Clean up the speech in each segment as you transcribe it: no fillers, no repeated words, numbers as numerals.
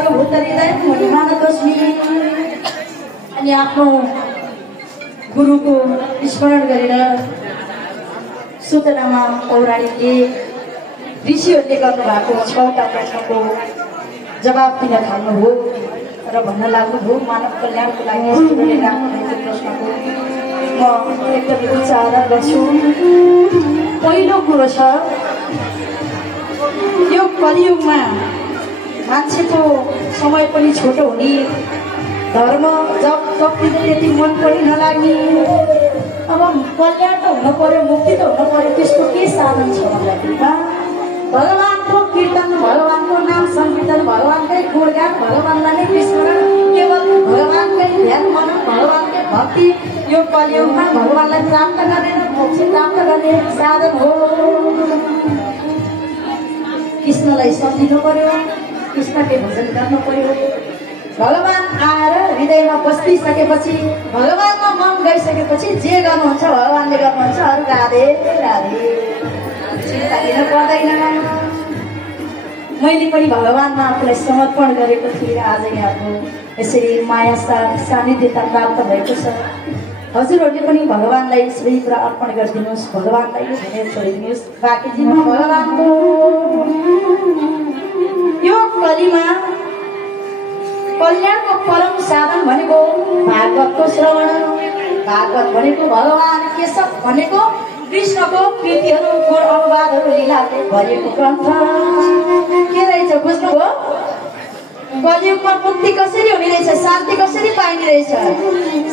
सर्वभूत हृदय मणिमानतोस्मि अनि आफ्नो गुरुको स्मरण गरेर सूचनामा पौराणिकले ऋषिहरूले गर्नुभएको 6वटा प्रश्नको जवाब दिन थाल्नुभयो र भन्न लाग्नुभयो मानव कल्याणको लागि ईश्वरले राख्नुभएको प्रश्नको म एकदमै उच्चारण गर्छु। पहिलो कुरो छ, यो कलियुगमा मान्छेको समय पनि छोटो हुने, धर्म जप त्यति मन पनि नलाग्ने, अब कल्याण त हुन पर्यो, मुक्ति त हुन पर्यो, त्यसको के साधन छ भन्दाखेरिमा भगवानको कीर्तन, भगवानको नाम संकीर्तन, भगवानकै गुणगान, भगवानलाई नै विस्मरण, केवल भगवानकै ध्यान मनन, भगवानकै भक्ति यो कलियुगमा भगवानलाई प्राप्त गर्ने, मोक्ष प्राप्त गर्ने साधन हो। कृष्णलाई सम्झिनु पर्यो, कृष्णकै भजन गर्नु पर्यो। भगवान आएर हृदयमा बसिसकेपछि, भगवानमा मन गइसकेपछि जे गर्नुहुन्छ भगवानले गर्नुहुन्छ, अरू राधे राधे चिन्ता लिनु पर्दैन। मैले पनि भगवानमा आफूलाई समर्पण गरेको थिएँ। आज यहाँको यसरी माया सानिध्यता प्राप्त भएको छ। हजुरहरूले पनि भगवानलाई सबै कुरा अर्पण गरिदिनुहोस्, भगवानलाई भनेर छोडिदिनुहोस्, बाँकी जिम्मा भगवानको। यो कलिमा कल्याणको परम साधन भनेको भागवतको श्रवण, भागवत भनेको भगवान केशव भनेको कृष्णको कृतिहरू, गुण अनुवादहरू, लीलाले भरिएको ग्रन्थ के रहेछ बुझ्नुभयो? कलियुगमा मुक्ति कसरी हुने रहेछ, शान्ति कसरी पाइने रहेछ,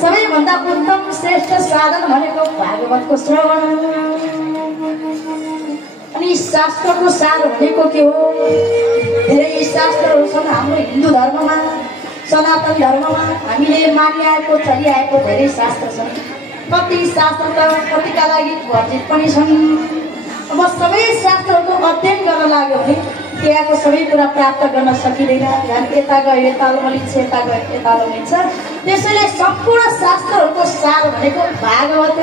सबैभन्दा उत्तम श्रेष्ठ साधन भनेको भागवतको श्रवण। अनि शास्त्रको सार भनेको के हो? धेरै शास्त्रहरू छन् हाम्रो हिन्दू धर्ममा, सनातन धर्ममा हामीले मानिआएको चलिआएको धेरै शास्त्र छन्। कति शास्त्र त कतिका लागि वर्जित पनि छन्। अब सबै शास्त्रहरूको अध्ययन गर्न लाग्यो भने त्यहाँको सबै कुरा प्राप्त गर्न सकिँदैन। यता गयो यता लोमिन्छ, यता गयो यता लोमिन्छ। त्यसैले सम्पूर्ण शास्त्रहरूको सार भनेको भागवत।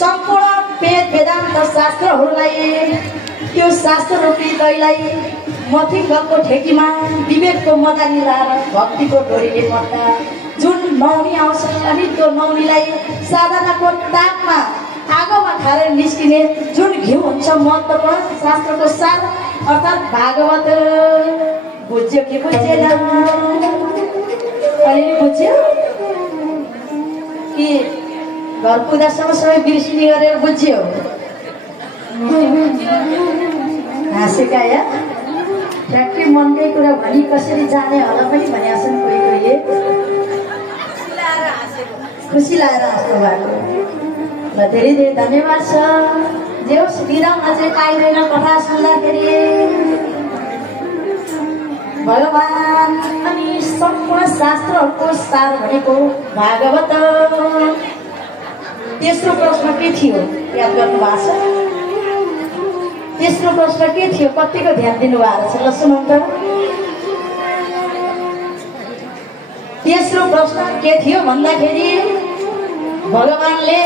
सम्पूर्ण वेद वेदान्त शास्त्रहरूलाई त्यो शास्त्र रूपी दैलाई मथिङको ठेकीमा विवेकको मदानी लाएर भक्तिको डोरीले मर्दा जुन नौनी आउँछ, अनि त्यो नौनीलाई साधनाको तापमा आगोमा खारेर निस्किने जुन घिउ हुन्छ महत्त्वपूर्ण शास्त्रको सार अर्थात् भागवत। बुझ्यो कि बुझेन? अलिअलि बुझ्यो कि घर पुग्दासम्म सबै बिर्सिने गरेर बुझ्यो? हाँसेका या ठ्याक्कै मनकै कुरा भनी कसरी जाने होला पनि भनेका छन् कोही कोहीले। खुसी लागेर हाँस्नु भएको ल, धेरै धेरै धन्यवाद छ। जे होस् विराम अझै पाइँदैन कथा सुन्दाखेरि। भगवान अनि सम्पूर्ण शास्त्रहरूको सार भनेको भागवत। तेस्रो प्रश्न के थियो याद गर्नु भएको छ? तेस्रो प्रश्न के थियो? कतिको ध्यान दिनुभएको छ? ल सुनौँ त। तेस्रो प्रश्न के थियो भन्दाखेरि भगवानले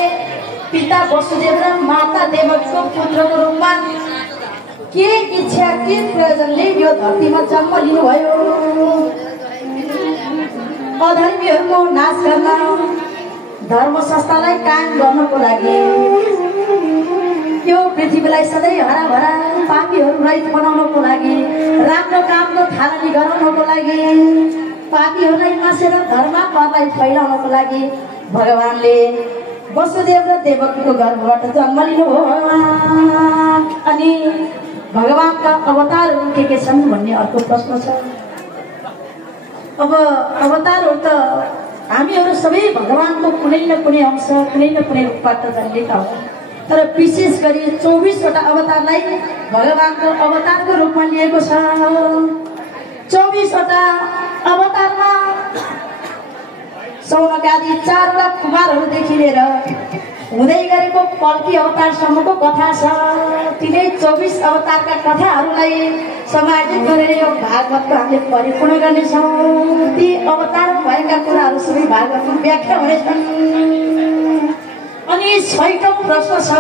पिता वसुदेव र माता देवकीको पुत्रको रूपमा के इच्छा के प्रयोजनले यो धरतीमा जन्म लिनुभयो? अधर्मीहरूको नाश गर्न, धर्म संस्थालाई कायम गर्नको लागि, यो पृथ्वीलाई सधैँ हराभरा पापीहरू रहित बनाउनको लागि, राम्रो कामको थालनी गराउनको लागि, पापीहरूलाई नासेर धर्मात्मालाई फैलाउनको लागि भगवानले वसुदेव र देवकीको गर्भबाट जन्म लिनुभयो। अनि भगवानका अवतारहरू के छन् भन्ने अर्को प्रश्न छ। अब अवतारहरू त हामीहरू सबै भगवानको कुनै न कुनै अंश, कुनै न कुनै रूपबाट जन्मेका हौँ। तर विशेष गरी 24वटा अवतारलाई भगवानको अवतारको रूपमा लिएको छ। 24वटा अवतारमा सौनकादि 4वटा कुमारहरूदेखि लिएर हुँदै गरेको कल्की अवतारसम्मको कथा छ। तिनै 24 अवतारका कथाहरूलाई समायोजित गरेर यो भागवतको हामीले परिपूर्ण गर्नेछौँ। ती अवतार भएका कुराहरू सबै भागवतमा व्याख्या हुनेछन्। अनि 6औं प्रश्न छ,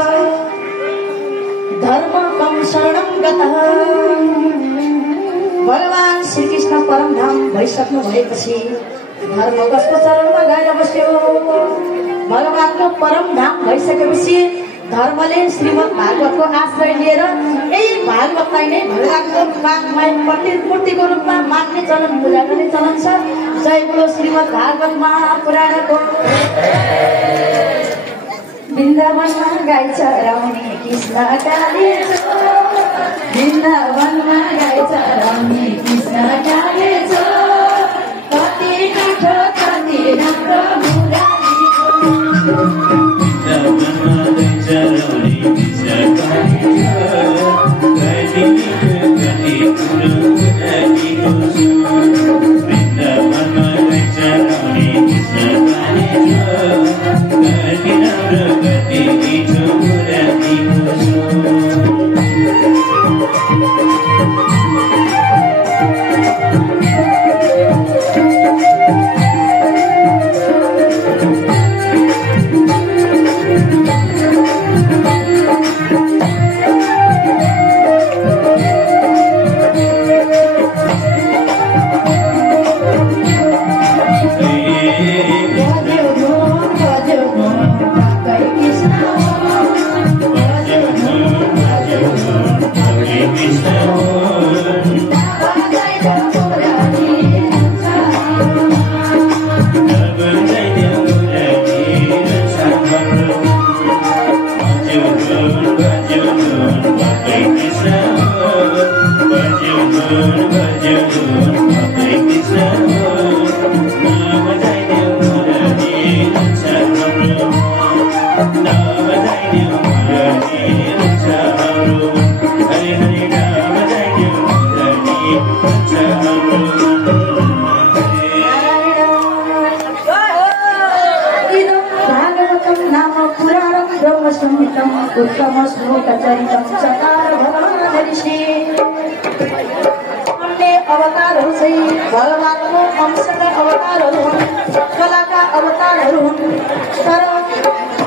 धर्म कम शरणं गतः। भगवान कृष्ण परमधाम भइसक्नु भएपछि धर्म कसको चरणमा गएर बस्यो। भगवानको परमधाम भइसकेपछि धर्मले श्रीमद् भागवतको आश्रय लिएर यही भागवतलाई नै भगवानको पण्डित मूर्तिको रूपमा मान्ने चलन, पूजा गर्ने चलन छ। जय बोलो श्रीमद् भागवत महापुराणको। वृन्दावनमा गाई चराउने कृष्ण काले छो, वृन्दावनमा गाई चराउने कृष्ण काले छो, कति मिठो कति राम्रो मुरारीको। वृन्दावनमा गाई चराउने कृष्ण काले छो, कति मिठो कति राम्रो मुरारीको। वृन्दावनमा गाई चराउने कृष्ण काले छो, कति राम्रो कति मिठो मुरारीको। उत्तम श्लोक चरितम चकार भगवानऋषि। अन्य अवतारहरू चाहिँ भगवानको अंशका अवतारहरू हुन्, कलाका अवतारहरू हुन्। तर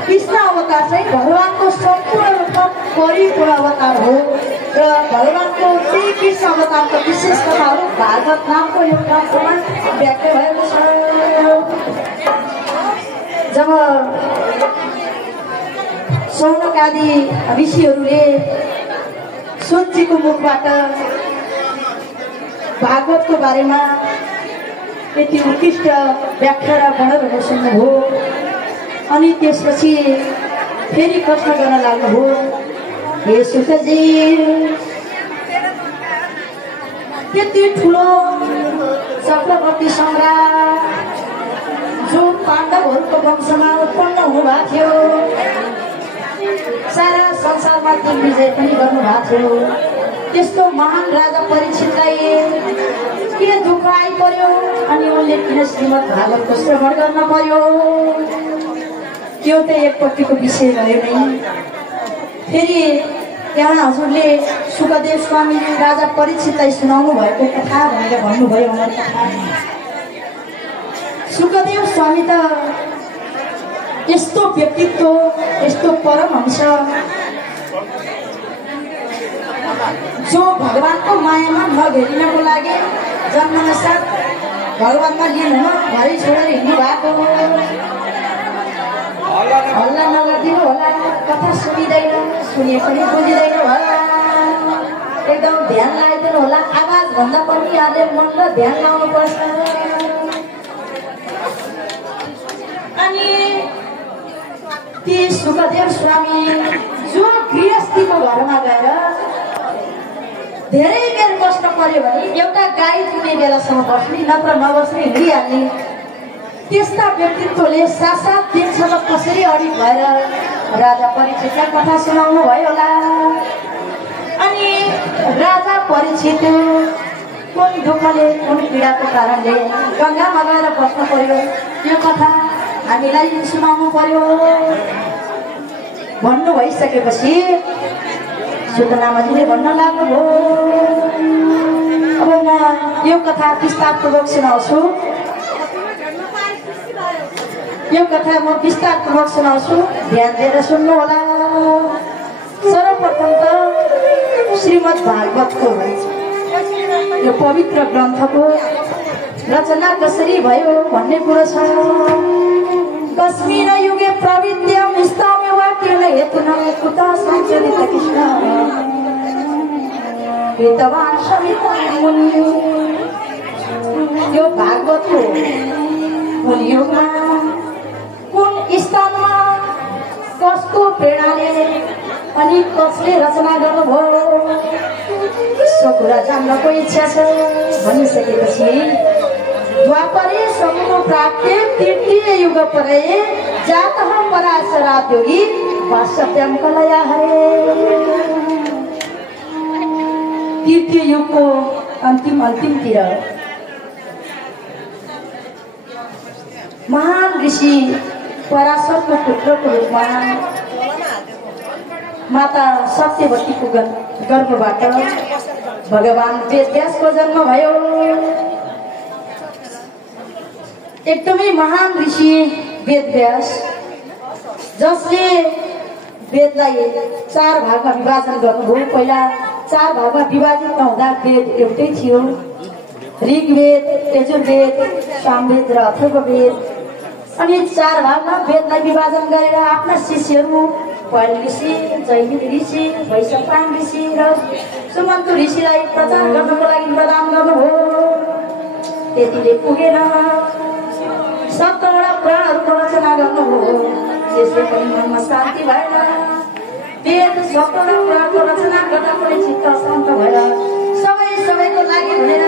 कृष्ण अवतार चाहिँ भगवानको सम्पूर्ण रूपमा परिपूर्ण अवतार हो र भगवानको ती कृष्ण अवतारको विशेषताहरू भागवत नामको यो ग्रन्थमा व्याख्या भएको छ। जब सौनक आदि ऋषिहरूले सुनजीको मुखबाट भागवतको बारेमा यति उत्कृष्ट व्याख्या र वर्णनहरू सुन्नुभयो, अनि त्यसपछि फेरि प्रश्न गर्न लाग्नुभयो, हे सुतजी, त्यति ठुलो चक्रवर्ती सम्राट जो पाण्डवहरूको वंशमा उत्पन्न हुनुभएको थियो, सारा संसारमा दिग्विजय पनि गर्नुभएको थियो, त्यस्तो महान राजा परीक्षितलाई के दुःख आइपर्यो अनि उनले किन श्रीमद् भागवतको श्रवण गर्न पर्यो? त्यो त एकपट्टिको विषय रह्यो नै। फेरि त्यहाँ हजुरले सुखदेव स्वामीले राजा परीक्षितलाई सुनाउनु भएको कथा भनेर भन्नुभयो। अमर कथा सुखदेव स्वामी त यस्तो व्यक्तित्व, यस्तो परमहंस जो भगवानको मायामा नघेरिनको लागि जन्मनसाथ भगवानमा लीन हुन घरै छोडेर हिँड्नु भएको। हल्ला नगरिदिनु होला, कथा सुनिँदैन, सुने पनि बुझिँदैन होला, एकदम ध्यान लगाइदिनु होला। आवाज भन्दा पनि यहाँले मन र ध्यान लाउनुपर्छ। अनि ती सुखदेव स्वामी जो गृहस्थीको घरमा गएर धेरै बेर बस्न पर्यो भने एउटा गाई दुने बेलासम्म बस्ने, नत्र नबस्ने, हिँडिहाल्ने, त्यस्ता व्यक्तित्वले 7-7 दिनसम्म कसरी अडिग भएर राजा परीक्षितलाई कथा सुनाउनु भयो होला। अनि राजा परीक्षित कुन दुःखले, कुन पीडाको कारणले गङ्गामा गएर बस्न पर्यो, यो कथा हामीलाई सुनाउनु पर्यो भन्नु भइसकेपछि सुतनामाजीले भन्न लाग्नुभयो, अब म यो कथा विस्तारपूर्वक सुनाउँछु। यो कथा म विस्तारपूर्वक सुनाउँछु, ध्यान दिएर सुन्नु होला। सर्वप्रथम त श्रीमद् भागवतको यो पवित्र ग्रन्थको रचना कसरी भयो भन्ने कुरो छ। कस्मिन युगे प्रविद्यम स्तम्य वाक्येन हेतुना कुतः सञ्चरित कृष्ण कृतवान् सविता मुनि। यो भागवतको कुन युगमा कुन स्थानमा कसको प्रेरणाले अनि कसले रचना गर्नुभयो यसो कुरा जान्नको इच्छा छ भनिसकेपछि द्वापरे समुद्र प्राप्ते तृतीय युग परे जातः पराशराद्योगी वासत्यं कलया हरे। तृतीय युगको अन्तिमतिर महान ऋषि पराशरको पुत्रको रूपमा माता सत्यवतीको गर्भबाट भगवान वेदव्यासको जन्म भयो। एकदमै महान ऋषि वेदव्यास जसले वेदलाई 4 भागमा विभाजन गर्नुभयो। पहिला 4 भागमा विभाजित नहुँदा वेद एउटै थियो, ऋग्वेद, यजुर्वेद, सामवेद र अथर्ववेद। अनि 4 भागमा वेदलाई विभाजन गरेर आफ्ना शिष्यहरू पाल ऋषि, जैमिनी ऋषि, वैशम्पायन ऋषि र सुमन्तु ऋषिलाई प्रचार गर्नको लागि प्रदान गर्नुभयो। त्यतिले पुगेन, 17वटा पुराणहरूको रचना गर्नुभयो। त्यसले पनि मनमा शान्ति भएन। वेद 17वटा पुराणको रचना गर्दा पनि चित्त शान्त भएर सबैको लागि भनेर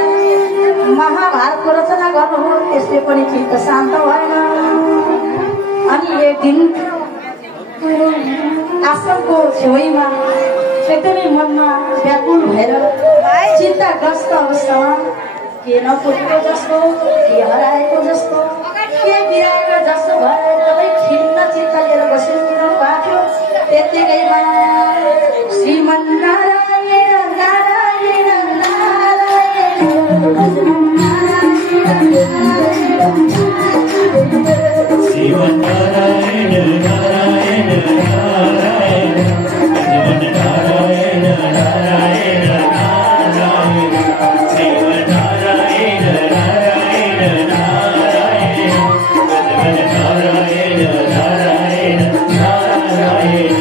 महाभारतको रचना गर्नुभयो। त्यसले पनि चित्त शान्त भएन। अनि एक दिन आश्रमको छेउमा एकदमै मनमा व्याकुल भएर चिन्ताग्रस्त अवस्थामा के नपुगेको जस्तो, के हराएको जस्तो, के बिराएको जस्तो भएर एकदमै खिन्न चित्त लिएर बसिरहनु भएको थियो। त्यतिकैमा श्रीमन्नारायण नारायण नारायण श्रीमन्नारायण नारायण नारायण श्रीमन्नारायण नारायण नारायण श्रीमन्नारायण नारायण नारायण श्रीमन्नारायण नारायण नारायण।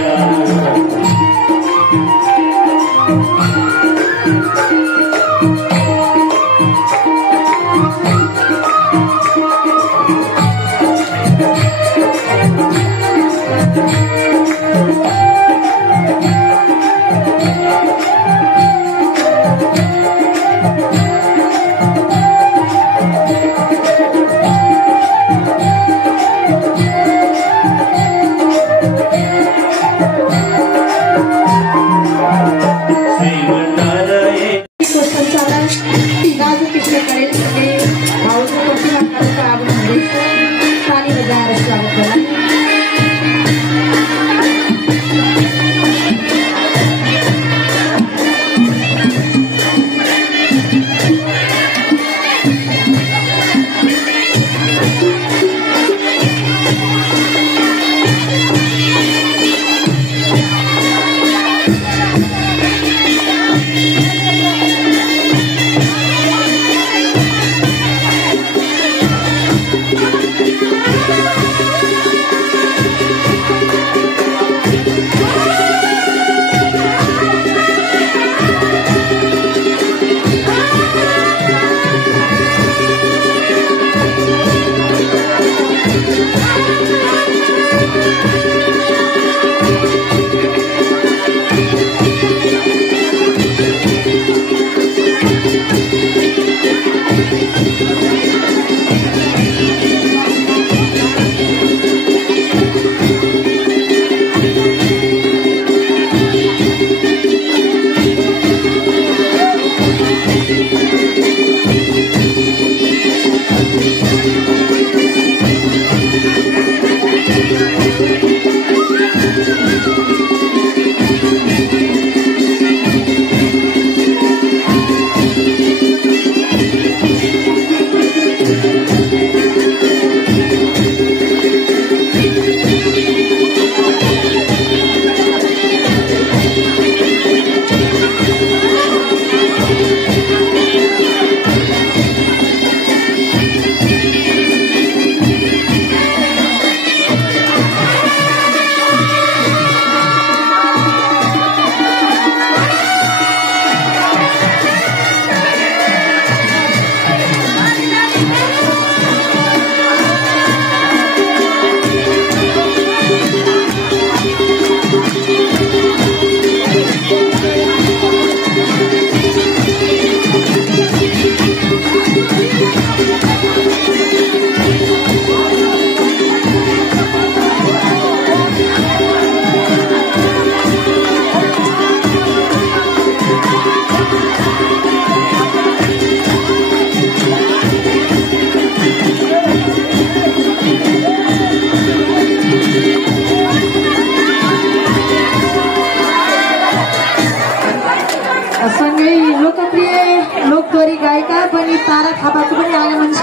छोरी गायिका बहिनी तारा थापाको पनि आगमन छ।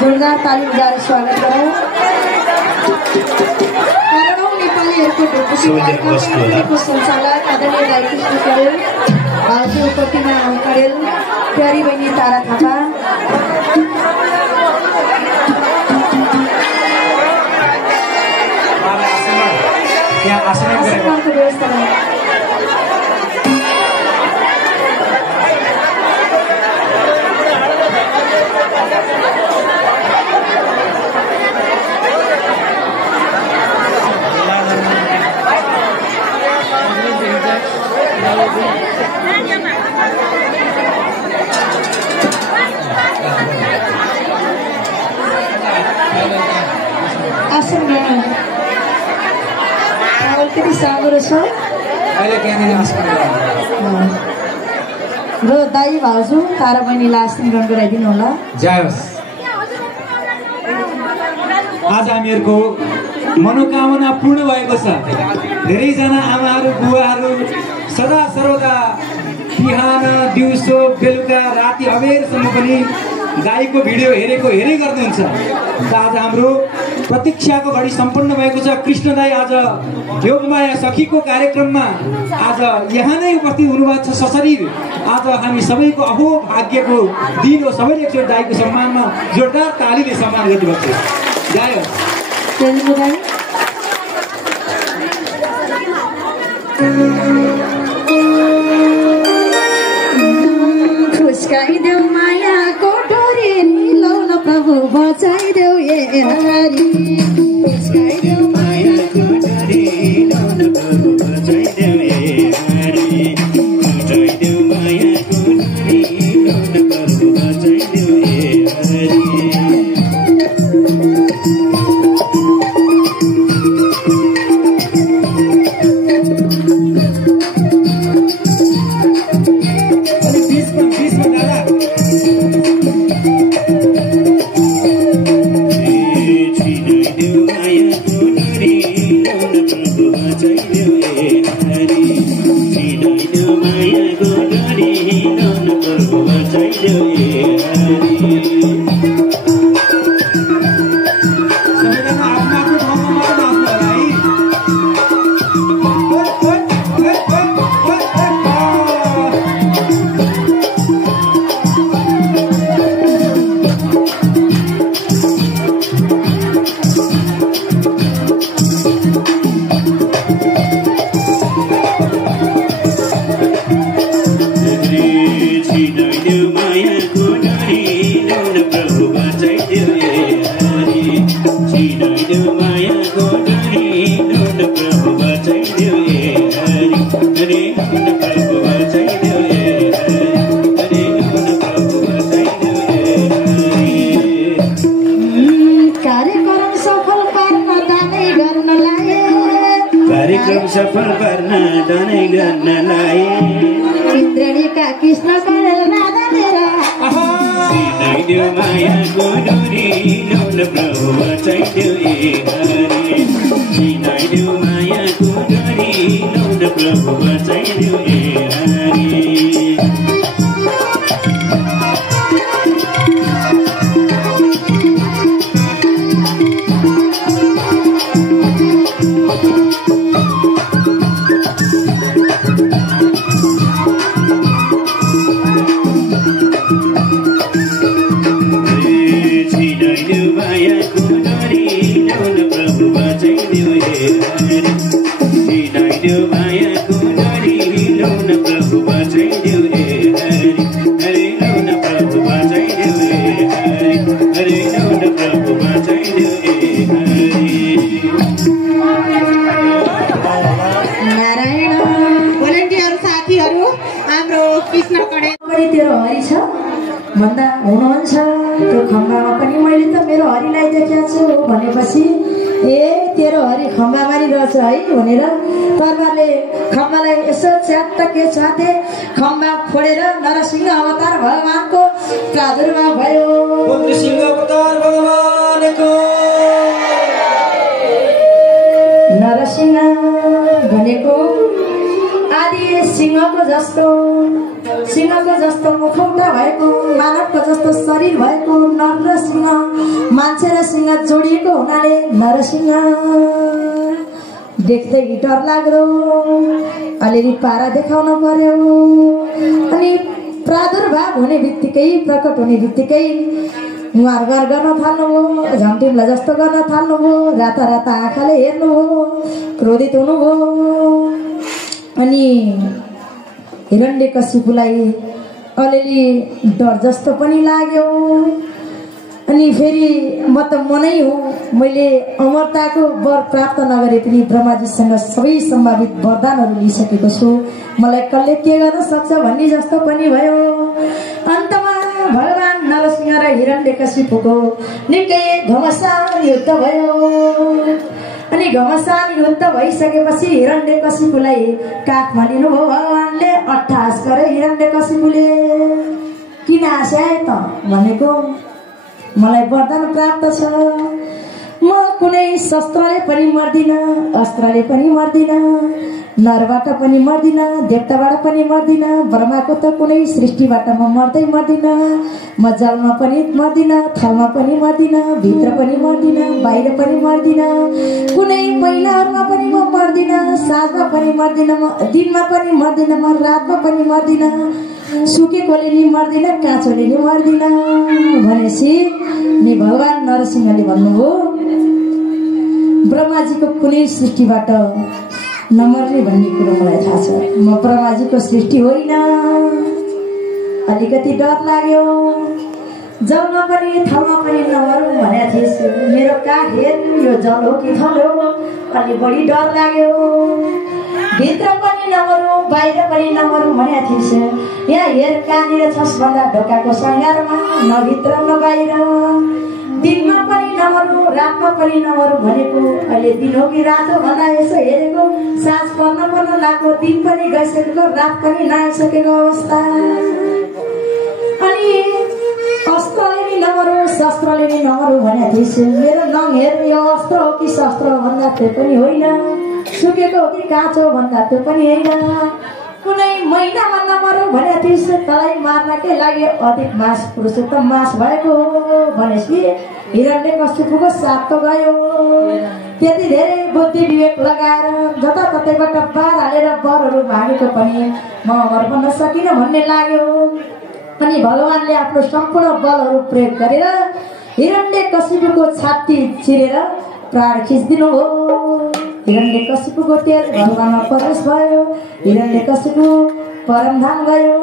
जोरदार ताली बजाएर स्वागत गरौँ। नेपालीहरूको ढोकुसी कार्यक्रमको सञ्चालक आदरणीय दाइ कृष्ण कडेल, भाउजू प्रतिमा कडेल, प्यारी बहिनी तारा थापा, आसनको व्यवस्था कति साँगुरो छ र दाई भाउजू तारा बहिनीलाई आसन ग्रहण गराइदिनु होला। जय होस्। आज हामीहरूको मनोकामना पूर्ण भएको छ। धेरैजना आमाहरू बुवाहरू सदा सर्वदा बिहान दिउँसो बेलुका राति अबेरसम्म पनि गाईको भिडियो हेरै गर्नुहुन्छ। आज हाम्रो प्रतीक्षाको घडी सम्पन्न भएको छ। कृष्ण दाई आज योगमाया सखीको कार्यक्रममा आज यहाँ नै उपस्थित हुनुभएको छ सशरीर। आज हामी सबैको अहो भाग्यको दिन हो। सबैले एकचोटि दाईको सम्मानमा जोरदार तालीले सम्मान गरिदिनुभएको छ। जय होस्। खुस्काइदेऊ मायाको डोरी मिलाउन प्रभु बचाइदेऊ ए हरि। खुस्काइदेऊ मायाको डोरी मिलाउन प्रभु बचाइदेऊ ए हरि। बचाइदेऊ मायाको डोरी मिलाउन प्रभु बचाइदेऊ ए हरि। सफल गर्न दानै गर्नलाई इन्द्रणीका कृष्ण कडेल नादा मेरा सिनाइदेऊ मायाको डोरी ल्याउन प्रभु बचाइदेऊ ए हरि। सिनाइदेऊ मायाको डोरी ल्याउन प्रभु बचाइदेऊ ए हरि। तेरो हरि छ भन्दा हुनुहुन्छ त्यो खम्बामा पनि मैले त मेरो हरिलाई देखेको छु भनेपछि ए तेरो हरि खम्बामारी रहेछ है भनेर तरबारले खम्बालाई यसो च्याट्ट के छाते खम्बा फोडेर नरसिंह अवतार भगवानको प्रादुर्भाव भयो। नरसिंह अवतार भगवानको नरसिंह भनेको आदि सिंहको जस्तो मुखौटा शरीर भएको नर र सिंह, मान्छे र सिंह जोडिएको हुनाले नरसिंह। देख्दै डर लाग्दो अलिअलि पारा देखाउन पर्यो। अनि प्रादुर्भाव हुने बित्तिकै, प्रकट हुने बित्तिकै उहाँहरू गर्न थाल्नुभयो, झम्टिम्ला जस्तो गर्न थाल्नुभयो, राता राता आँखाले हेर्नुभयो, क्रोधित हुनुभयो। अनि हिरण्यकशिपुलाई अलिअलि डर जस्तो पनि लाग्यो। अनि फेरि म त मनै हो, मैले अमरताको वर प्राप्त नगरे पनि ब्रह्माजीसँग सबै सम्भावित वरदानहरू लिइसकेको छु, मलाई कसले के गर्न सक्छ भन्ने जस्तो पनि भयो। अन्तमा भगवान नरसिंह र हिरण्यकशिपुको निकै घमासान युद्ध भयो। अनि घमासान युद्ध भइसकेपछि हिरण्यकशिपुलाई काखमा लिनुभयो भगवानले। अट्ठास गरे हिरण्यकशिपुले, किन आशाए त भनेको मलाई वरदान प्राप्त छ, म कुनै शस्त्रले पनि मर्दिन, अस्त्रले पनि मर्दिन, नरबाट पनि मर्दिन, देवताबाट पनि मर्दिन, ब्रह्माको त कुनै सृष्टिबाट म मर्दै मर्दिन। म जलमा पनि मर्दिन, थलमा पनि मर्दिन, भित्र पनि मर्दिन, बाहिर पनि मर्दिन, कुनै महिलाहरूमा पनि म मर्दिन, साँझमा पनि मर्दिन, म दिनमा पनि मर्दिन, म रातमा पनि मर्दिन, सुकेकोले नि मर्दिन, काँचोले नि मर्दिन भनेपछि नि भगवान नरसिंहले भन्नुभयो, ब्रह्माजीको कुनै सृष्टिबाट नमर्ने भन्ने कुरो मलाई थाहा छ, म ब्रह्माजीको सृष्टि होइन। अलिकति डर लाग्यो, जलमा पनि थलमा पनि नमरौँ भनेको थिएँ, मेरो काख हेर्नु यो जल हो कि थल हो, अलि बढी डर लाग्यो। भित्र पनि नमरौँ बाहिर पनि नमरौँ भनेको थिएँ, यहाँ हेर कहाँनिर छस् भन्दा ढोकाको सङ्घारमा, न भित्र न बाहिर, दिनमा पनि नमरौँ रातमा पनि नमरौँ भनेको, अहिले दिन हो कि रात हो भन्दा यसो हेरेको, साँझ पर्न लाग्यो, दिन पनि गइसकेको, रात पनि नआइसकेको अवस्था। अनि अस्त्रले नि नमरौँ शस्त्रले नि नमरौँ भनेको थिएँ, मेरो नङ हेर यो अस्त्र हो कि शस्त्र हो भन्दा त्यो पनि होइन, सुकेको हो कि काँचो भन्दा त्यो पनि होइन, कुनै महिनामा नमरौँ भनेको थिएँ, तँलाई मार्नकै लागि अधिक मास पुरुषोत्तम मास भएको हो भनेपछि हिरण्यकशिपुको साथ त गयो। त्यति धेरै बुद्धि विवेक लगाएर जताततैबाट बार हालेर वरहरू मागेको पनि म अमर बन्न सकिनँ भन्ने लाग्यो। अनि भगवानले आफ्नो सम्पूर्ण बलहरू प्रयोग गरेर हिरण्यकशिपुको छाती चिरेर प्राण खिचिदिनु हो। हिरण्यकशिपुको तेज भगवानमा प्रवेश भयो, हिरण्यकशिपु परमधाम गयो।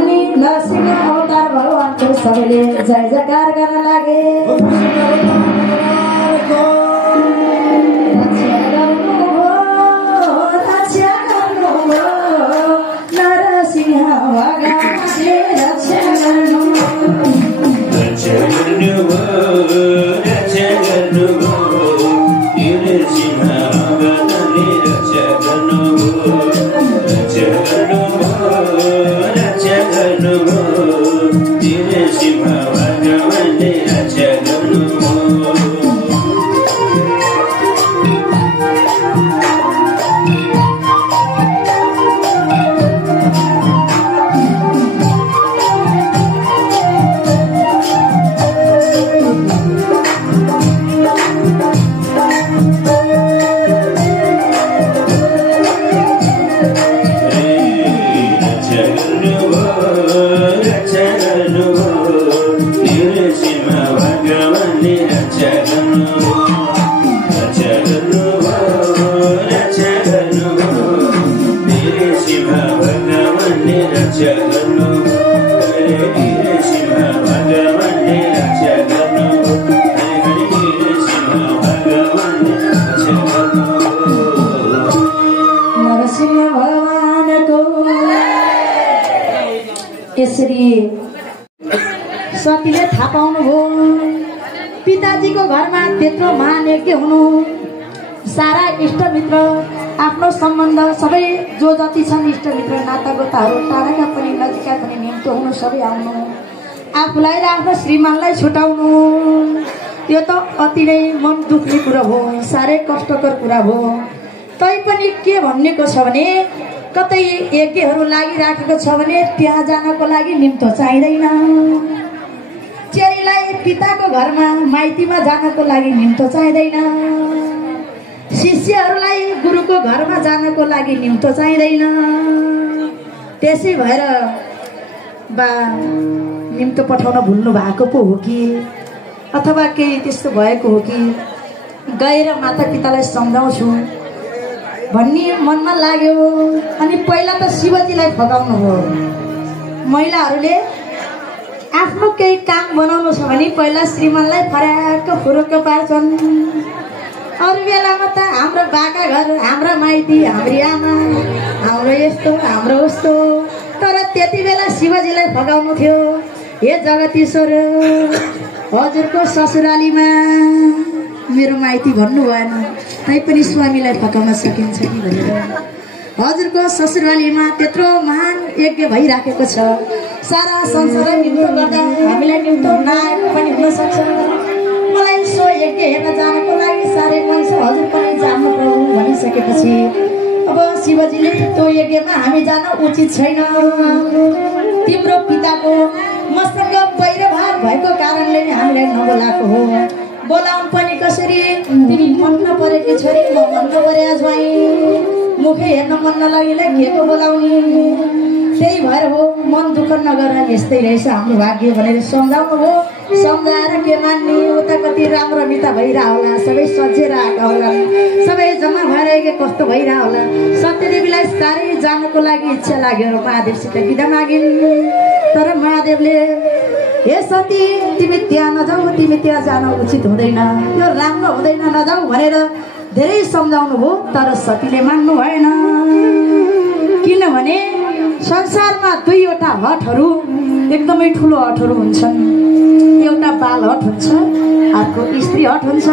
अनि नरसिंह अवतार भगवानको सबैले जय जयकार गर्न लागे। रक्षा गर्नुभयो नरसिंह भगवानले, रक्षा गर्नुभयो, रक्षा गर्नुभयो, रक्षा गर्नुभयो नरसिंह भगवानले, रक्षा गर्नुभयो, रक्षा गर्नुभयो, रक्षा गर्नुभयो नरसिंह भगवानले, रक्षा गर्नुभयो। यसरी सतीले थाहा पाउनुभयो पिताजीको घरमा त्यत्रो महान यज्ञ हुनु, सारा इष्टमित्र आफ्नो सम्बन्ध सबै जो जति छन् इष्टमित्र नातागोताहरू टाढाका पनि नजिकका पनि निम्तो हुनु, सबै आउनु, आफूलाई र आफ्नो श्रीमानलाई छुटाउनु, यो त अति नै मन दुख्ने कुरा हो, साह्रै कष्टकर कुरा हो। तैपनि के भन्नेको छ भने कतै यज्ञहरू लागिराखेको छ भने त्यहाँ जानको लागि निम्तो चाहिँदैन, चेलीलाई पिताको घरमा माइतीमा जानको लागि निम्तो चाहिँदैन। शिष्यहरूलाई गुरुको घरमा जानको लागि निम्तो चाहिँदैन। त्यसै भएर बा निम्तो पठाउन भुल्नु भएको पो हो कि अथवा केही त्यस्तो भएको हो कि गएर मातापितालाई सम्झाउँछु भन्ने मनमा लाग्यो। अनि पहिला त शिवजीलाई फकाउनु हो। महिलाहरूले आफ्नो केही काम बनाउनु छ भने पहिला श्रीमानलाई फराक फुरुक्क पार्छन्। अरू बेलामा त हाम्रो बाका घर, हाम्रा माइती, हाम्री आमा, हाम्रो यस्तो हाम्रो उस्तो। तर त्यति बेला शिवजीलाई फकाउनु थियो। हे जगतीश्वर, हजुरको ससुरालीमा मेरो माइती भन्नु भएन, तैपनि स्वामीलाई फकाउन सकिन्छ कि भनेर। हजुरको ससुरालीमा त्यत्रो महान यज्ञ भइराखेको छ। सारा संसार निम्तो गर्दा हामीलाई निम्तो नआएको पनि हुनसक्छ। मलाई सो यज्ञ हेर्न जानको लागि साह्रै मन छ। हजुर पनि जानु प्रभु भनिसकेपछि अब शिवजीले त्यो यज्ञमा हामी जान उचित छैन। तिम्रो पिताको मसँग वैरभाव भएको कारणले नै हामीलाई नबोलाएको हो। बोलाउनु पनि कसरी? तिमी मन नपरेकी छोरी, म मन नपरे ज्वाइँ। मुखै हेर्न मन नलागिले के को बोलाउने? त्यही भएर हो मन दुःख नगर, यस्तै रहेछ हाम्रो भाग्य भनेर सम्झाउनु हो। सम्झाएर के मान्ने? उता कति राम्रो मिता भइरह होला, सबै सजेर आएका होला, सबै जम्मा भएर कस्तो भइरह होला। सत्यदेवीलाई साह्रै जानको लागि इच्छा लाग्यो। महादेवसित बिदा मागिन्। तर महादेवले हे सती, तिमी त्यहाँ नजाऊ, तिमी त्यहाँ जान उचित हुँदैन, यो राम्रो हुँदैन, नजाऊ भनेर धेरै सम्झाउनु हो। तर सतीले मान्नु भएन। किनभने संसारमा दुईवटा हटहरू एकदमै ठुलो हटहरू हुन्छन्। एउटा बाल हट हुन्छ, अर्को स्त्री हट हुन्छ।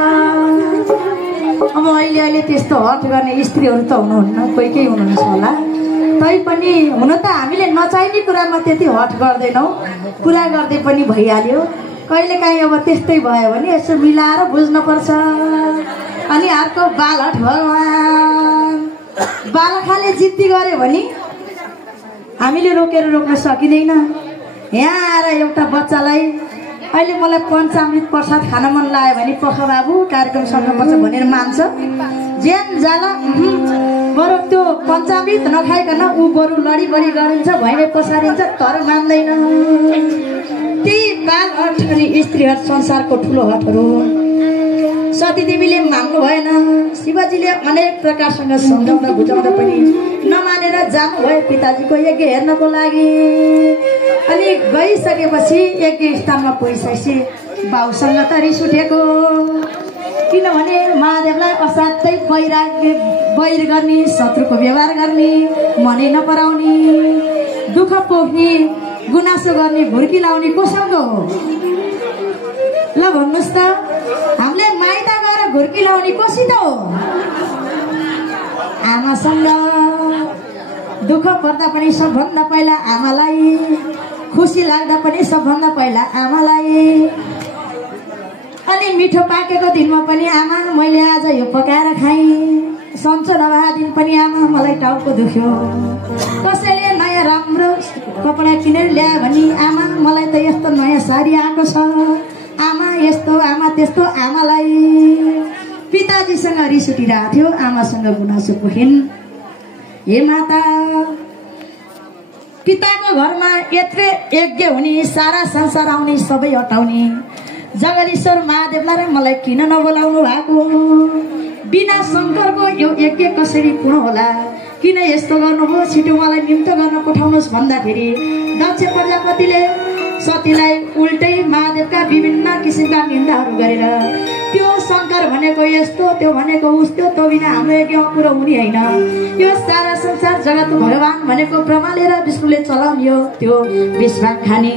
अब अहिले त्यस्तो हट गर्ने स्त्रीहरू त हुनुहुन्न, कोही कोही हुनुहुन्छ होला। तैपनि हुन त हामीले नचाहिने कुरामा त्यति हट गर्दैनौँ, पुरा गर्दै पनि भइहाल्यो। कहिलेकाहीँ अब त्यस्तै भयो भने यसो मिलाएर बुझ्नुपर्छ। अनि अर्को बालहट भगवान्, बालखाले जिद्दी गऱ्यो भने हामीले रोक्न सकिँदैन। यहाँ आएर एउटा बच्चालाई अहिले मलाई पञ्चामृत प्रसाद खान मन लाग्यो भने पख बाबु कार्यक्रम सक्नुपर्छ भनेर मान्छ। ज्यान जाला बरु त्यो पञ्चामृत नखाइकन ऊ बरु लडी बढी गरिन्छ, भैँले पसारिन्छ, तर मान्दैन। त्यही बाल हट अनि स्त्री हट संसारको ठुलो हटहरू। सतीदेवीले मान्नु भएन। शिवजीले अनेक प्रकारसँग सम्झाउन बुझाउन पनि नमानेर जानुभयो पिताजीको यज्ञ हेर्नको लागि। अनि गइसकेपछि यज्ञ स्थानमा पुगिसकेपछि बाउसँग त रिस उठेको। किनभने महादेवलाई असाध्यै वैर गर्ने, शत्रुको व्यवहार गर्ने, मनै नपराउने, दुःख पोख्ने, गुनासो गर्ने, भुर्की लाउने कोसँग हो? ल भन्नुहोस् त, हामीले माइत गएर घुर्की लाउने कोसित हो? आमासँग दुःख पर्दा पनि सबभन्दा पहिला आमालाई, खुसी लाग्दा पनि सबभन्दा पहिला आमालाई। अनि मिठो पाकेको दिनमा पनि आमा मैले आज यो पकाएर खाएँ, सन्चो नभए दिन पनि आमा मलाई टाउको दुख्यो। कसैले नयाँ राम्रो कपडा किनेर ल्यायो भने आमा मलाई त यस्तो नयाँ साडी आएको छ, आमा यस्तो आमा त्यस्तो। आमालाई पिताजीसँग रिस उठिरहेको थियो, आमासँग गुनासो पोखिन्। हे माता, पिताको घरमा यत्रै यज्ञ हुने, सारा संसार आउने, सबै हटाउने जगदीश्वर महादेवलाई मलाई किन नबोलाउनु भएको? बिना शङ्करको यो यज्ञ कसरी पूर्ण होला? किन यस्तो गर्नुभयो? छिटो मलाई निम्तो गर्न पठाउनुहोस् भन्दाखेरि दक्ष प्रजापतिले सतीलाई उल्टै महादेवका विभिन्न किसिमका निन्दाहरू गरेर त्यो शङ्कर भनेको यस्तो, त्यो भनेको उस्तो, त्यो बिना हाम्रो यज्ञ पुरो हुने होइन। यो सारा संसार जगत भगवान भनेको ब्रह्माले र विष्णुले चलाउने हो। त्यो विश्वास खाने,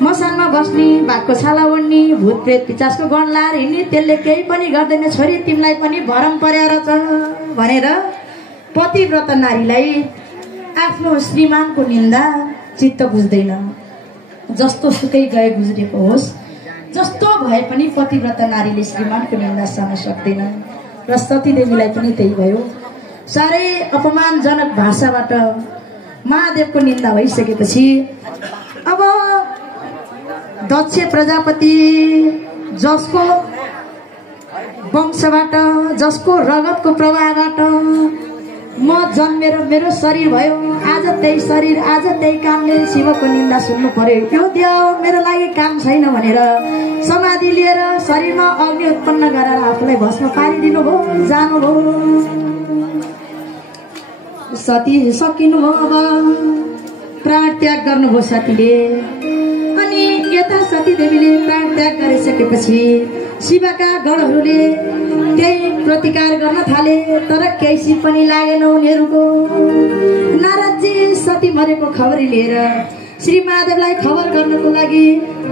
मसानमा बस्ने, बाघको छाला ओढ्ने, भूत प्रेत पिचासको गण लाएर हिँड्ने, त्यसले केही पनि गर्दैन छोरी, तिमीलाई पनि भरम परेर भनेर पतिव्रत नारीलाई आफ्नो श्रीमानको निन्दा चित्त बुझ्दैन। जस्तो सुकै गए गुज्रेको होस्, जस्तो भए पनि पतिव्रत नारीले श्रीमानको निन्दा सहन सक्दैन। र सतीदेवीलाई पनि त्यही भयो। साह्रै अपमानजनक भाषाबाट महादेवको निन्दा भइसकेपछि अब दक्ष प्रजापति जसको वंशबाट जसको रगतको प्रवाहबाट म जन्मेर मेरो शरीर भयो, आज त्यही शरीर आज त्यही कामले शिवको निन्दा सुन्नु पर्यो। यो देह मेरो लागि काम छैन भनेर समाधि लिएर शरीरमा अग्नि उत्पन्न गरेर आफूलाई भस्म पारिदिनु भयो, जानुभयो। सती सकिनुभयो, अब प्राण त्याग गर्नुभयो सतीले। अनि यता सती देवीले प्राण त्याग गरिसकेपछि शिवका गणहरूले त्यही प्रतिकार गर्न थाले, तर केही पनि लागेन उनीहरूको। नारदजी सती मरेको खबरी लिएर श्री महादेवलाई खबर गर्नको लागि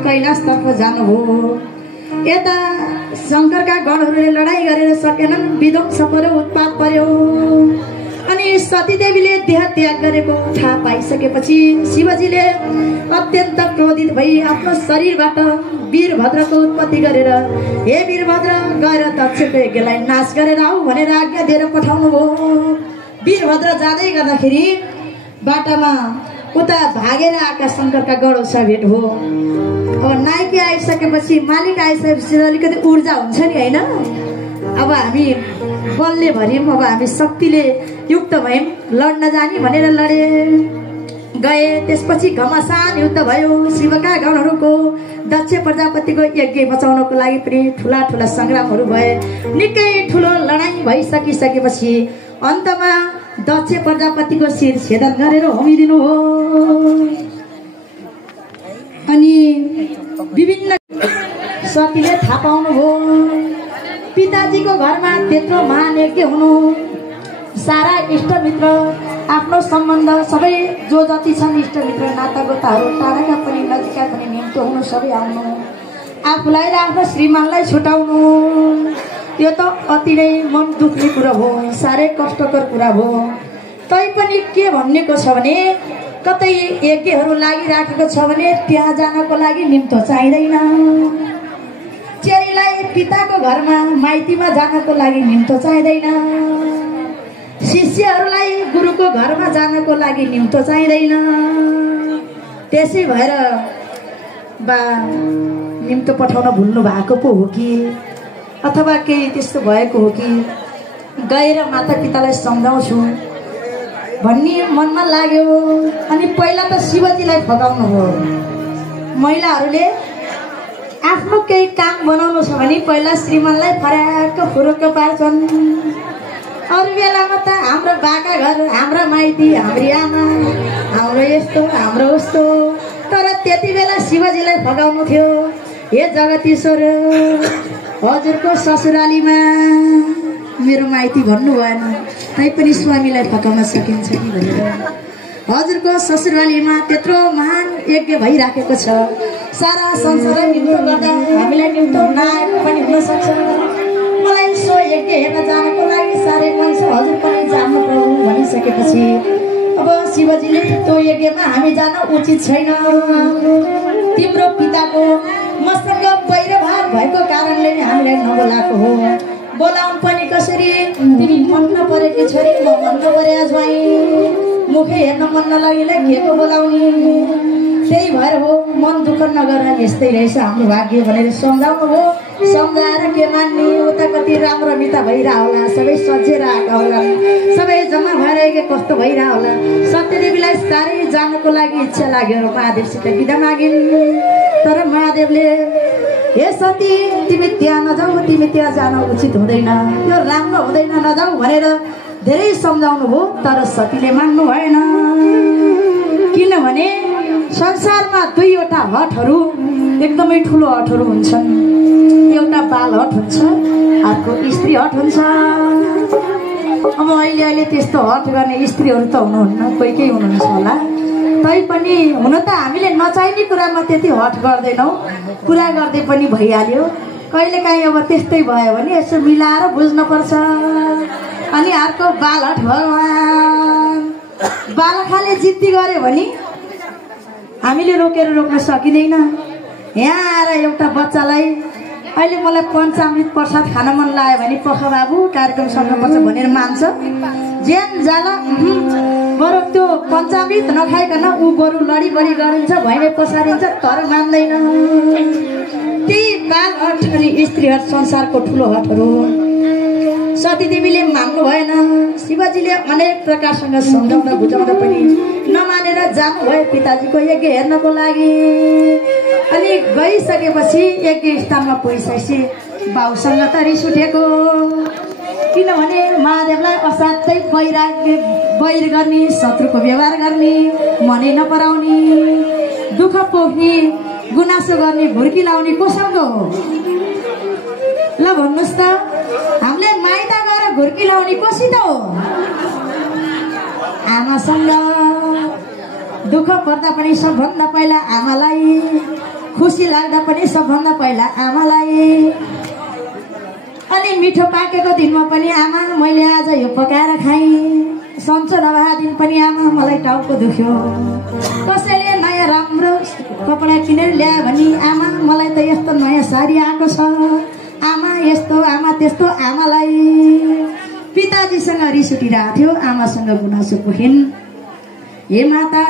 कैलाशतर्फ जानुभयो। यता शङ्करका गणहरूले लडाईँ गरेर सकेनन्, विध्वंस पर्यो, उत्पात पर्यो। अनि सतीदेवीले देह त्याग गरेको थाहा पाइसकेपछि शिवजीले अत्यन्त क्रोधित भई आफ्नो शरीरबाट वीरभद्रको उत्पत्ति गरेर, हे वीरभद्र गएर दक्षको यज्ञलाई नाश गरेर आऊ भनेर आज्ञा दिएर पठाउनु भयो। वीरभद्र जाँदै गर्दाखेरि बाटामा उता भागेर आएका शङ्करका गणसँग भेट हो। अब नायकी आइसकेपछि मालिक आइसकेपछि अलिकति ऊर्जा हुन्छ नि होइन। अब हामी बलले भर्यौँ, अब हामी शक्तिले युक्त भयौँ, लड्न जाने भनेर लडे गए। त्यसपछि घमासान युद्ध भयो। शिवका गणहरूको दक्ष प्रजापतिको यज्ञ बचाउनको लागि पनि ठुला ठुला सङ्ग्रामहरू भए। निकै ठुलो लडाईँ भइसकिसकेपछि अन्तमा दक्ष प्रजापतिको शिर छेदन गरेर होमिदिनु हो। अनि विभिन्न सतीले थाहा पाउनु हो पिताजीको घरमा त्यत्रो महान यज्ञ हुनु, सारा इष्टमित्र आफ्नो सम्बन्ध सबै जो जति छन् इष्टमित्र नातागोताहरू टाढाका पनि नजिकका पनि निम्तो हुनु, सबै आउनु, आफूलाई र आफ्नो श्रीमानलाई छुटाउनु, यो त अति नै मन दुख्ने कुरा हो, साह्रै कष्टकर कुरा हो। तैपनि के भन्नेको छ भने कतै यज्ञहरू लागिराखेको छ भने त्यहाँ जानको लागि निम्तो चाहिँदैन। चेलीलाई पिताको घरमा माइतीमा जानको लागि निम्तो चाहिँदैन। शिष्यहरूलाई गुरुको घरमा जानको लागि निम्तो चाहिँदैन। त्यसै भएर बा निम्तो पठाउन भुल्नु भएको पो हो कि अथवा केही त्यस्तो भएको हो कि गएर माता पितालाई सम्झाउँछु भन्ने मनमा लाग्यो। अनि पहिला त शिवजीलाई फगाउनु हो। महिलाहरूले आफ्नो केही काम बनाउनु छ भने पहिला श्रीमानलाई फराक फुरुक्क पार्छन्। अरू बेलामा त हाम्रो बाका घर, हाम्रा माइती, हाम्री आमा, हाम्रो यस्तो हाम्रो उस्तो, तर त्यति बेला शिवजीलाई फगाउनु थियो। हे जगतीश्वर, हजुरको ससुरालीमा मेरो माइती भन्नु भएन, तैपनि स्वामीलाई फकाउन सकिन्छ कि भनेर। हजुरको ससुरालीमा त्यत्रो महान यज्ञ भइराखेको छ, सारा संसारलाई निम्तो गर्दा हामीलाई निम्तो नआएको पनि हुन सक्छ। मलाई सो यज्ञ हेर्न जानको लागि साह्रै मन छ, हजुर पनि जानु पर्यो भनिसकेपछि अब शिवजीले त्यो यज्ञमा हामी जान उचित छैन। तिम्रो पिताको मसँग वैरभाव भएको कारणले नै हामीलाई नबोलाएको हो। बोलाउनु पनि कसरी? तिमी मन नपरेकी छोरी, म मन नपरे ज्वाइँ, मुखै हेर्न मन नलागिलाई के को बोलाउने? त्यही भएर हो, मन दुःख नगर, यस्तै रहेछ हाम्रो भाग्य भनेर सम्झाउनु हो। सम्झाएर के मान्ने? उता कति राम्रो मिता भइरह होला, सबै सजिएर आएका होला, सबै जम्मा भएर कस्तो भइरह होला। सत्यदेवीलाई साह्रै जानको लागि इच्छा लाग्यो र महादेवसित बिदा मागिन्। तर महादेवले हे सती, तिमी त्यहाँ नजाऊ, तिमी त्यहाँ जान उचित हुँदैन, यो राम्रो हुँदैन, नजाऊ भनेर धेरै सम्झाउनु हो। तर सतीले मान्नु भएन। किनभने संसारमा दुईवटा हटहरू एकदमै ठुलो हटहरू हुन्छन्। एउटा बाल हट हुन्छ, अर्को स्त्री हट हुन्छ। अब अहिले त्यस्तो हट गर्ने स्त्रीहरू त हुनुहुन्न, कोही कोही हुनुहुन्छ होला। तैपनि हुन त हामीले नचाहिने कुरामा त्यति हट गर्दैनौँ, पुरा गर्दै पनि भइहाल्यो। कहिलेकाहीँ अब त्यस्तै भयो भने यसो मिलाएर बुझ्नुपर्छ। अनि अर्को बाल हट भगवान्, बालखाले जिद्दी गर्यो भने हामीले रोकेर रोक्न सकिँदैन। यहाँ आएर एउटा बच्चालाई अहिले मलाई पञ्चामृत प्रसाद खान मन लाग्यो भने पख बाबु कार्यक्रम सक्नुपर्छ भनेर मान्छ। ज्यान जाला बरु त्यो पञ्चामृत नखाइकन ऊ बरु लडी बढी गरिन्छ भैले पसारिन्छ तर मान्दैन। त्यही बाल अर्थरी स्त्रीहरू संसारको ठुलो हटहरू हुन्। सतीदेवीले मान्नु भएन। शिवजीले अनेक प्रकारसँग सम्झाउँदा बुझाउँदा पनि नमानेर जानुभयो पिताजीको यज्ञ हेर्नको लागि। अनि गइसकेपछि यज्ञ स्थानमा पुगिसकेपछि बाउसँग त रिस उठेको, किनभने महादेवलाई असाध्यै बैर गर्ने, शत्रुको व्यवहार गर्ने, मनै नपराउने, दुःख पोख्ने, गुनासो गर्ने, भुर्की लाउने कोसँग हो? ल भन्नुहोस् त, हामीले माइत गएर घुर्की लाउने कोसित हो? आमासँग। दुःख पर्दा पनि सबभन्दा पहिला आमालाई, खुसी लाग्दा पनि सबभन्दा पहिला आमालाई। अनि मिठो पाकेको दिनमा पनि आमा मैले आज यो पकाएर खाएँ, सन्चो नभए दिन पनि आमा मलाई टाउको दुख्यो। कसैले नयाँ राम्रो कपडा किनेर ल्यायो भने आमा मलाई त यस्तो नयाँ साडी आएको छ, आमा यस्तो आमा त्यस्तो। आमालाई पिताजीसँग रिस उठिरहेको थियो, आमासँग गुनासो पोखिन्। हे माता,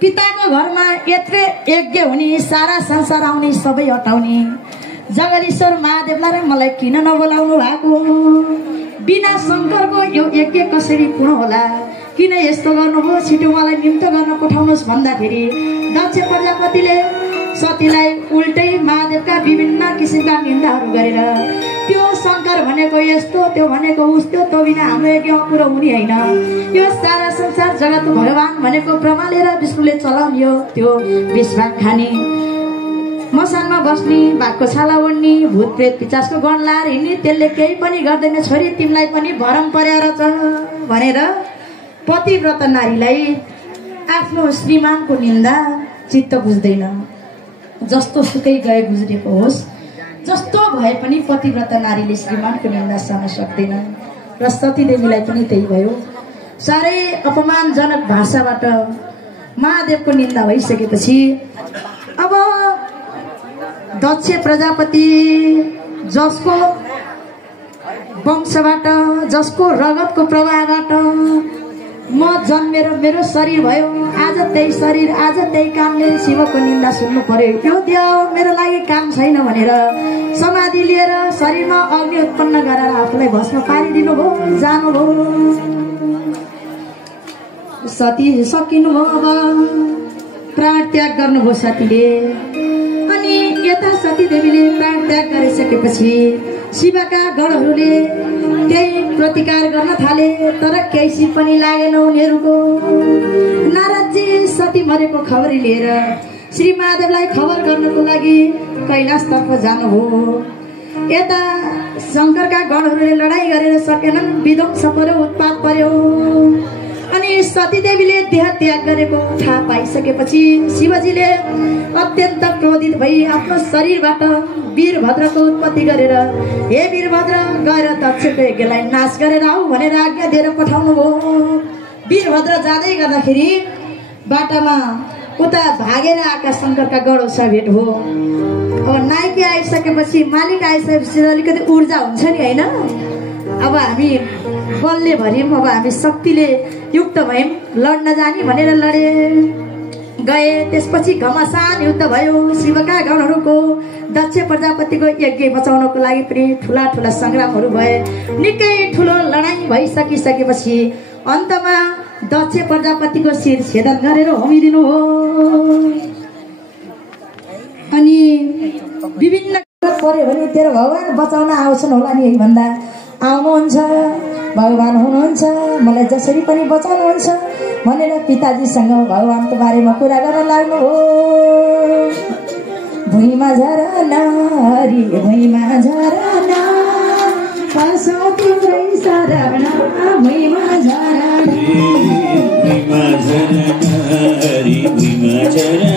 पिताको घरमा यत्रै यज्ञ हुने, सारा संसार आउने, सबै हटाउने जगदीश्वर महादेवलाई र मलाई किन नबोलाउनु भएको? बिना शङ्करको यो यज्ञ कसरी पूर्ण होला? किन यस्तो गर्नुभयो? छिटो मलाई निम्त गर्न पठाउनुहोस् भन्दाखेरि दक्ष प्रजापतिले सतीलाई उल्टै महादेवका विभिन्न किसिमका निन्दाहरू गरेर त्यो शङ्कर भनेको यस्तो, त्यो भनेको उस्तो, त्यो बिना हाम्रो यज्ञ पुरो हुने होइन। यो सारा संसार जगत भगवान भनेको ब्रह्माले र विष्णुले चलाउने हो। त्यो विश्वास खाने, मसानमा बस्ने, बाघको छाला ओढ्ने, भूत प्रेत पिचासको गण लाएर हिँड्ने, त्यसले केही पनि गर्दैन छोरी, तिमीलाई पनि भरम पर्याएर छ भनेर पतिव्रत नारीलाई आफ्नो श्रीमानको निन्दा चित्त बुझ्दैन। जस्तो सुकै गए गुज्रेको होस्, जस्तो भए पनि पतिव्रत नारीले श्रीमानको निन्दा सहन सक्दैन। र सतीदेवीलाई पनि त्यही भयो। साह्रै अपमानजनक भाषाबाट महादेवको निन्दा भइसकेपछि अब दक्ष प्रजापति, जसको वंशबाट, जसको रगतको प्रवाहबाट म जन्मेर मेरो शरीर भयो, आज त्यही शरीर, आज त्यही कामले शिवको निन्दा सुन्नु पर्यो। यो देह मेरो लागि काम छैन भनेर समाधि लिएर शरीरमा अग्नि उत्पन्न गरेर आफूलाई भस्म पारिदिनु भयो, जानुभयो। सती सकिनु भयो, अब प्राण त्याग गर्नुभयो सतीले। अनि यता सतीदेवीले प्राण त्याग गरिसकेपछि शिवका गणहरूले त्यही प्रतिकार गर्न थाले, तर केही पनि लागेन उनीहरूको। नारदजी सती मरेको खबर लिएर श्री महादेवलाई खबर गर्नको लागि कैलाशतर्फ जानुभयो। यता शङ्करका गणहरूले लडाईँ गरेर सकेनन्, विध्वंस पर्यो, उत्पात पर्यो। अनि सतीदेवीले देह त्याग गरेको थाहा पाइसकेपछि शिवजीले अत्यन्त क्रोधित भई आफ्नो शरीरबाट वीरभद्रको उत्पत्ति गरेर, हे वीरभद्र, गएर दक्षको यज्ञलाई नाश गरेर आऊ भनेर आज्ञा दिएर पठाउनु भयो। वीरभद्र जाँदै गर्दाखेरि बाटामा उता भागेर आएका शङ्करका गणसँग भेट हो। अब नायकी आइसकेपछि, मालिक आइसकेपछि अलिकति ऊर्जा हुन्छ नि, होइन? अब हामी बलले भर्यौँ, अब हामी शक्तिले युक्त भयौँ, लड्न जाने भनेर लडे गए। त्यसपछि घमासान युद्ध भयो। शिवका गणहरूको दक्ष प्रजापतिको यज्ञ बचाउनको लागि पनि ठुला ठुला सङ्ग्रामहरू भए। निकै ठुलो लडाईँ भइसकिसकेपछि अन्तमा दक्ष प्रजापतिको शिर छेदन गरेर होमिदिनु हो। अनि विभिन्न पर्यो भने तेरो भगवान बचाउन आउँछन् होला नि, भन्दा आउनुहुन्छ, भगवान हुनुहुन्छ, मलाई जसरी पनि बचाउनुहुन्छ भनेर पिताजीसँग भगवानको बारेमा कुरा गर्न लाग्नु हो। भुइँमा झरना, हरि भुइँमा झरना, पासौँ तिम्रै शरण, भुइँमा झरना, भुइँमा झरना, हरि भुइँमा झरना,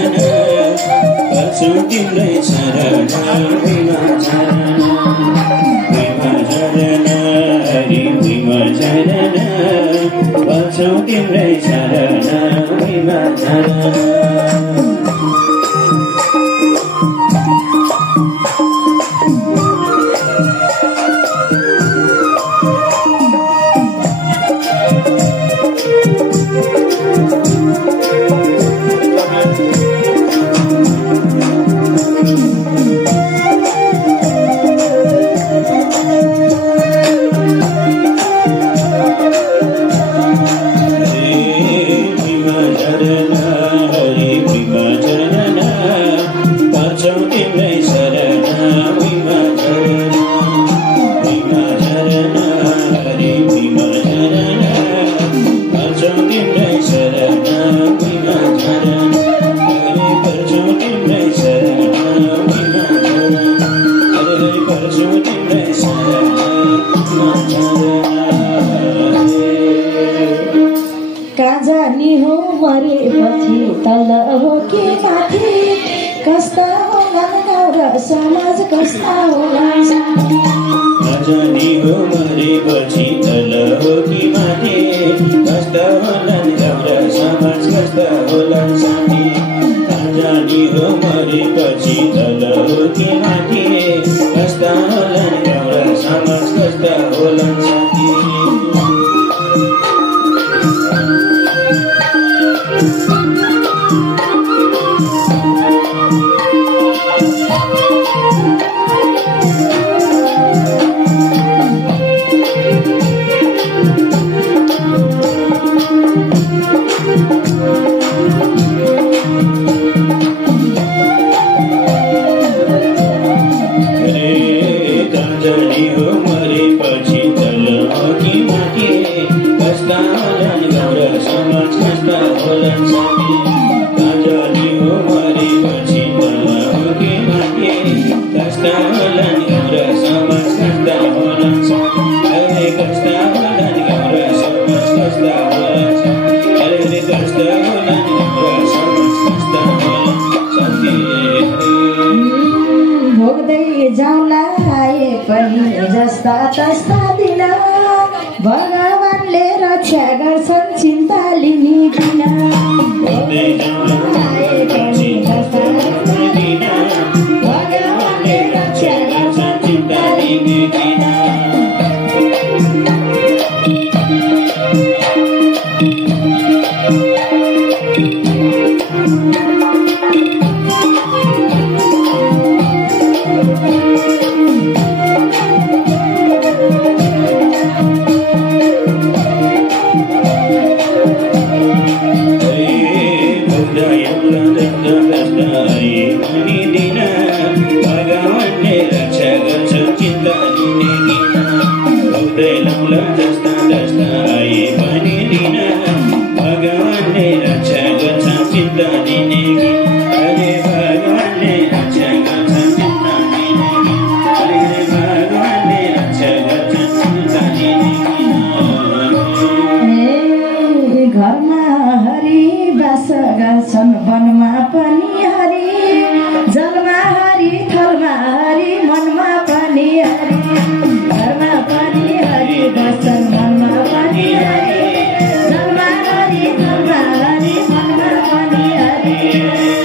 पासौँ तिम्रै शरण, भुइँमा झरना, भुइँमा झरना, हरि भुइँमा झरना, पासौँ तिम्रै शरण, भुइँमा झरना। हो कि माथि कस्ता होला गाउँ र समाज कस्ता होला अजानी हो मरेपछि तल हो कि माथि कस्ता होला गाउँ र समाज कस्ता होला साथी अजानी हो मरेपछि तल हो कि माथि कस्ता होला गाउँ र समाज कस्ता होला साथी जस्ता तस्ता दिन भगवानले रक्षा गर्छन् चिन्ता लिने दिन भगवानले रक्षा गर्छन् चिन्ता लिने दिन वनमा पनि हरि जलमा हरि थलमा हरि मनमा पनि हरि घरमा पनि हरि बस्छन् मनमा पनि हरि जलमा हरि थलमा हरि मनमा पनि हरि